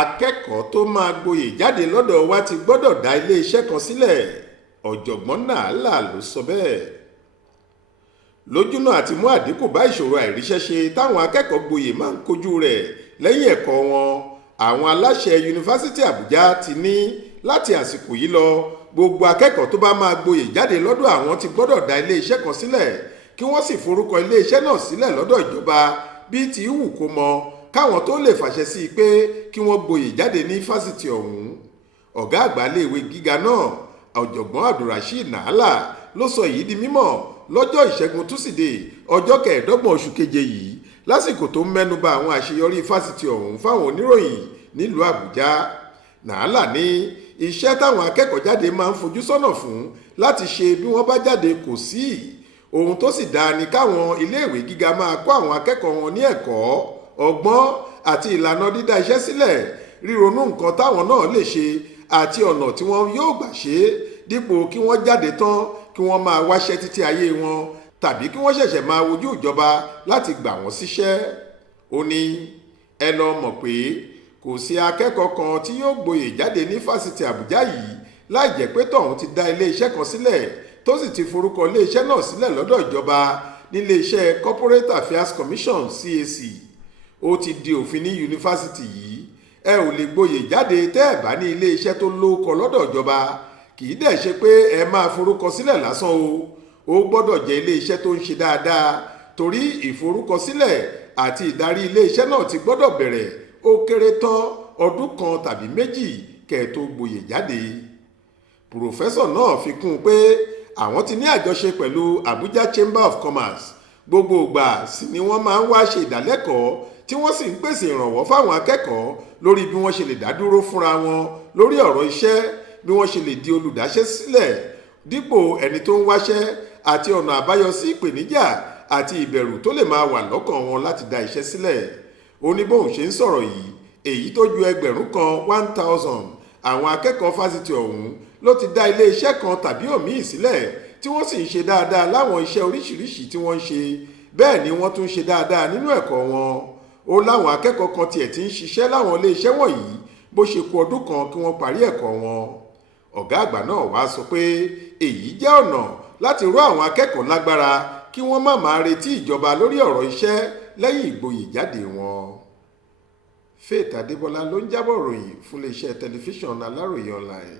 akẹ́kọ̀ọ́ tó máa gboyè jáde lọ́dọ̀ wa ti gbọ́dọ̀ dá iléeṣẹ́ kan sílẹ̀, ọ̀jọ̀gbọ́n Nàálà ló sọ bẹ́ẹ̀. Lójúnà àti mú àdínkù bá ìṣòro àìríṣẹ́ṣe táwọn akẹ́kọ̀ọ́ gboyè máa ń kojú rẹ̀ lẹ́yìn ẹ̀kọ́ wọn, àwọn aláṣẹ yunifásítì Àbújá ti ní láti àsìkò yìí lọ gbogbo akẹ́kọ̀ọ́ tó bá máa gboyè jáde lọ́dọ̀ àwọn ti gbọ́dọ̀ dá iléeṣẹ́ kan sílẹ̀ kí wọ́n sì forúkọ iléeṣẹ́ náà sílẹ̀ lọ́dọ̀ ìjọba bíi ti wù kó mọ káwọn tó lè fàṣẹ sí i pé kí wọ́n gboyè jáde ní fásitì ọ̀hún. Ọ̀gá àgbà iléèwé gíga náà ọ̀jọ̀gbọ́n Abdulrasheed Nàálà ló sọ èyí di mímọ̀ lọ́jọ́ ìṣẹ́gun túsídẹ̀ẹ́ ọjọ́ 25 oṣù keje yìí lásìkò tó ń mẹ́nuba àwọn àṣeyọrí fásitì ọ̀hún fáwọn oníròyìn nílùú Àbújá. Nàálà ní iṣẹ́ táwọn akẹ́kọ̀ọ́ jáde máa ń fojú sọ́nà fún láti ṣe bí wọ́n bá jáde kò sí. Ohun tó sì dáa ni káwọn iléèwé gíga máa kọ́ àwọn akẹ́kọ̀ọ́ wọn ní ẹ̀kọ́, ọgbọ́n àti ìlànà dídá iṣẹ́ sílẹ̀, ríronú nǹkan táwọn náà lè ṣe àti ọ̀nà tí wọ́n yóò gbà ṣe é dípò kí wọ́n jáde tán kí wọ́n máa wáṣẹ́ títí ayé wọn tàbí kí wọ́n ṣẹ̀ṣẹ̀ máa wojú ìjọba láti gbà wọ́n síṣẹ́. Ó ní ẹ lọ mọ̀ pé kò sí akẹ́kọ̀ọ́ kan tí yóò gboyè jáde ní fásitì Àbújá yìí láì jẹ́ pé tọ̀hún ti dá iléeṣẹ́ kan sílẹ̀ tó sì ti forúkọ iléeṣẹ́ náà sílẹ̀ lọ́dọ̀ ìjọba níléeṣẹ́ Corporate Affairs Commission CAC. Ó ti di òfin ní yunifásitì yìí, ẹ ò lè gboyè jáde tẹ́ ẹ̀ bá ní iléeṣẹ́ tó lóko lọ́dọ̀ ìjọba. Kì í dẹ̀ ṣe pé ẹ máa forúkọ sílẹ̀ lásán ó gbọ́dọ̀ jẹ́ iléeṣẹ́ tó ń ṣe dáadáa torí ìforúkọsílẹ̀ àti ìdarí iléeṣẹ́ náà ti gbọ́dọ̀ bẹ̀rẹ̀ ó kéré tán ọdún kan tàbí méjì kẹ́ tó gboyè jáde. Pòfẹ́sọ̀ náà fi kún un pé àwọn ti ní àjọṣe pẹ̀lú Abuja Chamber of Commerce, gbogbo ìgbà sì ni wọ́n máa ń wá ṣe ìdálẹ́kọ̀ọ́ tí wọ́n sì ń pèsè ìrànwọ́ fáwọn akẹ́kọ̀ọ́ lórí bí wọ́n ṣe lè dá dúró fúnra wọn lórí ọ̀rọ̀ iṣẹ́, bí wọ́n ṣe lè di olùdáṣẹ́ sílẹ̀ dípò ẹni tó ń wáṣẹ́ àti ọ̀nà àbáyọ sí ìpèníjà àti ìbẹ̀rù tó lè máa wà lọ́kàn wọn láti dá iṣẹ́ sílẹ̀. Ó ní bóun ṣe ń sọ̀rọ̀ yìí, èyí tó ju 1000 àwọn akẹ́kọ̀ọ́ fásitì ọ̀hún ló ti dá iléeṣẹ́ kan tàbí òmíì sílẹ̀ tí wọ́n sì ń ṣe dáadáa láwọn iṣẹ́ oríṣiríṣi tí wọ́n ń ṣe, bẹ́ẹ̀ ni wọ́n tún ń ṣe dáadáa nínú ẹ̀kọ́ wọn. Ó láwọn akẹ́kọ̀ọ́ kan tiẹ̀ ti ń ṣiṣẹ́ láwọn iléeṣẹ́ wọ̀nyí bó ṣe kù ọdún kan kí wọ́n parí ẹ̀kọ́ wọn. Ọ̀gá àgbà náà wá sọ pé èyí jẹ́ ọ̀nà láti ró àwọn akẹ́kọ̀ọ́ lágbára kí wọ́n má máa retí ìjọba lórí ọ̀rọ̀ iṣẹ́ lẹ́yìn ìgboyè jáde wọn. Faith Adébọlá ló ń jábọ̀ ròyìn fún iléeṣẹ́ tẹlifíṣàn Aláròyé online.